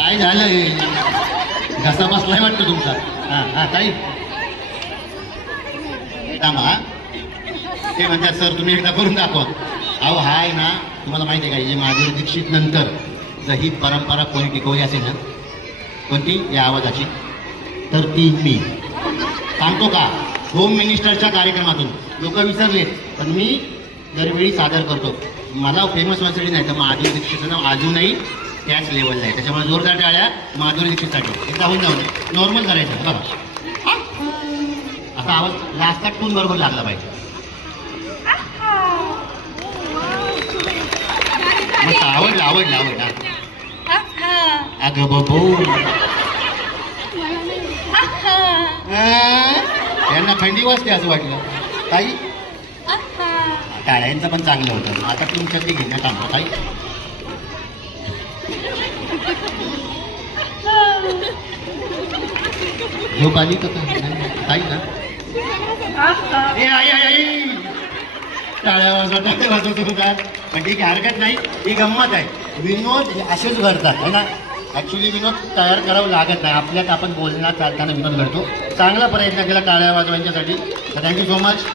काय झालंय? घसा बसलाय वाटतं तुमचा. हा हा ताई थांबा. ते म्हणतात सर तुम्ही एकदा करून दाखवा. अहो हाय ना, तुम्हाला माहिती आहे का, जे माधुरी दीक्षित नंतर जर ही परंपरा कोणी टिकवली असेल ना, कोणती या आवाजाची, तर ती मी सांगतो का, होम मिनिस्टरच्या कार्यक्रमातून लोक विसरले, पण मी दरवेळी सादर करतो. मला फेमस व्हायसाठी नाही तर माधुरी दीक्षितचं नाव अजूनही त्याच लेवलला आहे. त्याच्यामुळे जोरदार टाळ्या माधुरी दीक्षितसाठी. एकदा होऊन जाऊन नॉर्मल करायचं बघा. असा आवाज लास्टचा टून बरोबर लागला पाहिजे. मस्त आवडला आवडला आवडला. अगं बबू यांना थंडी वाजते असं वाटलं. ताई टाळ्यांचं पण चांगलं होतं. आता तुमच्या ते घेण्यात थांबा ताई. झोप आली का ताई ना? ए आई आई आई टाळ्या वाजवतो तुझा. पण ठीक आहे, हरकत नाही, ही गंमत आहे. विनोद असेच घडतात है ना. ॲक्च्युली विनोद तयार करावं लागत नाही, आपल्यात आपण बोलण्यात चालताना विनोद घडतो. चांगला प्रयत्न केला टाळ्या वाजवायच्यासाठी. Thank you so much.